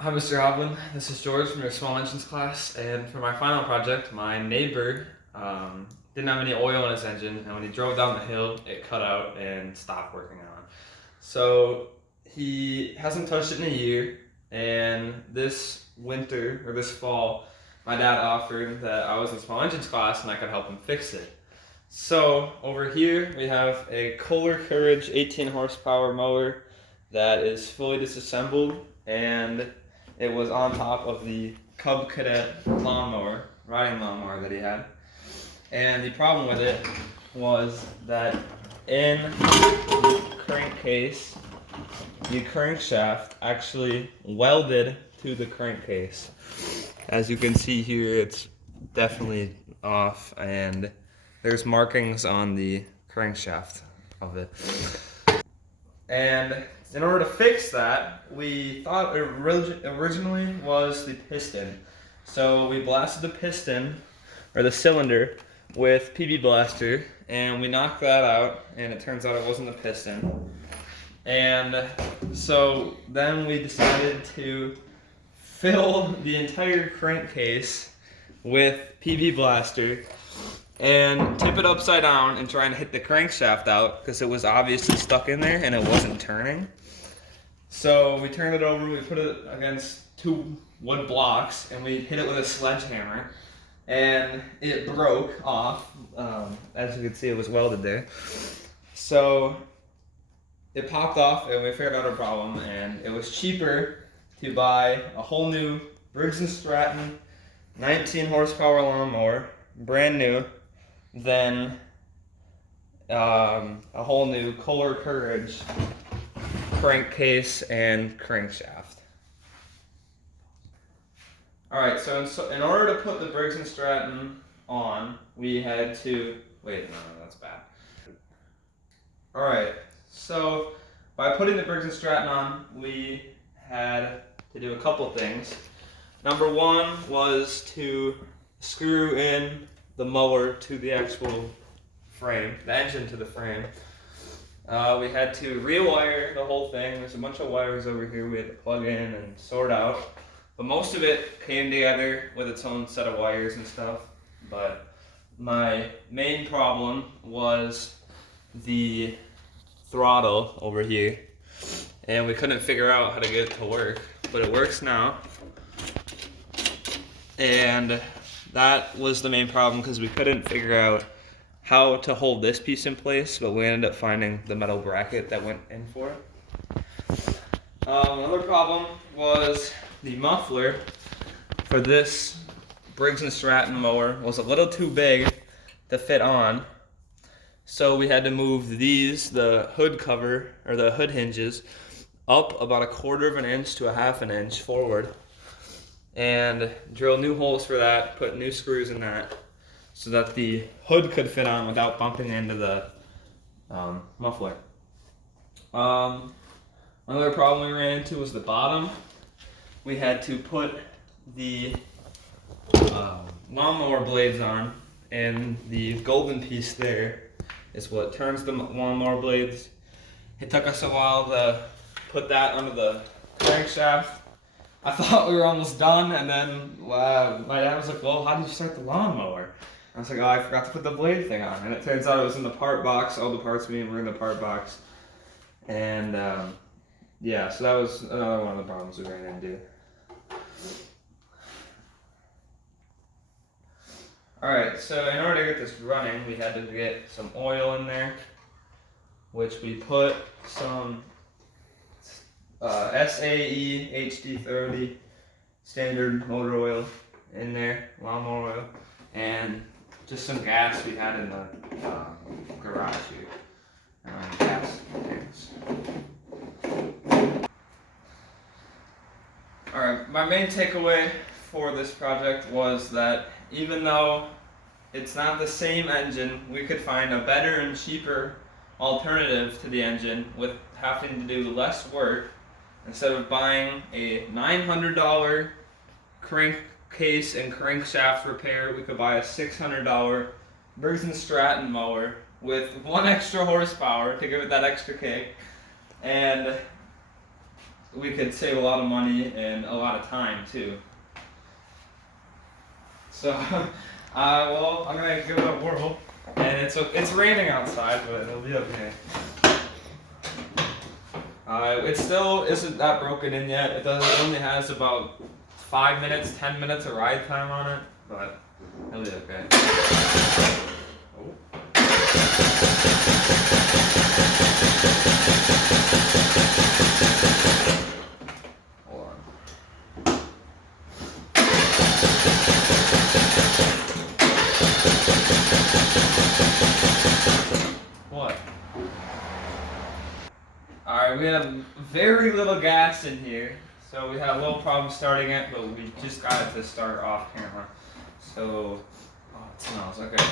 Hi, Mr. Alvin. This is George from your small engines class, and for my final project, my neighbor didn't have any oil in his engine, and when he drove down the hill, it cut out and stopped working on. So he hasn't touched it in a year, and this winter, or this fall, my dad offered that I was in small engines class and I could help him fix it. So over here, we have a Kohler Courage 18 horsepower mower that is fully disassembled, and it was on top of the Cub Cadet lawnmower, riding lawnmower that he had. And the problem with it was that in the crankcase, the crankshaft actually welded to the crankcase. As you can see here, it's definitely off, and there's markings on the crankshaft of it. And in order to fix that, we thought it originally was the piston. So we blasted the piston, or the cylinder, with PB Blaster, and we knocked that out, and it turns out it wasn't the piston. And so then we decided to fill the entire crankcase with PB Blaster and tip it upside down and try and hit the crankshaft out because it was obviously stuck in there and it wasn't turning. So we turned it over, we put it against two wood blocks, and we hit it with a sledgehammer, and it broke off. As you can see, it was welded there. So it popped off, and we figured out our problem, and it was cheaper to buy a whole new Briggs and Stratton 19 horsepower lawnmower, brand new, than a whole new Kohler Courage crankcase and crankshaft. Alright, so in order to put the Briggs and Stratton on, we had to, wait, no, that's bad. Alright, so by putting the Briggs and Stratton on, we had to do a couple things. Number one was to screw in the mower to the actual frame, the engine to the frame. We had to rewire the whole thing. There's a bunch of wires over here we had to plug in and sort out. But most of it came together with its own set of wires and stuff. But my main problem was the throttle over here. And we couldn't figure out how to get it to work. But it works now. And that was the main problem because we couldn't figure out how to hold this piece in place, but we ended up finding the metal bracket that went in for it. Another problem was the muffler for this Briggs and Stratton mower was a little too big to fit on, so we had to move these, the hood cover, or the hood hinges, up about 1/4 of an inch to 1/2 an inch forward, and drill new holes for that, put new screws in that, so that the hood could fit on without bumping into the muffler. Another problem we ran into was the bottom. We had to put the lawnmower blades on, and the golden piece there is what turns the lawnmower blades. It took us a while to put that under the crankshaft. I thought we were almost done, and then my dad was like, well, how did you start the lawnmower? I was like, oh, I forgot to put the blade thing on. And it turns out it was in the part box. All the parts we were in the part box. And yeah, so that was another one of the problems we ran into. Alright, so in order to get this running, we had to get some oil in there, which we put some SAE HD30 standard motor oil in there, lawnmower oil, and just some gas we had in the garage here, gas tanks. Alright, my main takeaway for this project was that even though it's not the same engine, we could find a better and cheaper alternative to the engine with having to do less work. Instead of buying a $900 crankcase and crankshaft repair, we could buy a $600 Briggs and Stratton mower with 1 extra horsepower to give it that extra kick, and we could save a lot of money and a lot of time too. So, well, I'm gonna give it a whirl, and it's raining outside, but it'll be okay. It still isn't that broken in yet. It only has about 5 minutes, 10 minutes of ride time on it, but it'll be okay. Oh. Hold on. What? Alright, we have very little gas in here, so we had a little problem starting it, but we just got it to start off camera. So, oh, it smells, okay.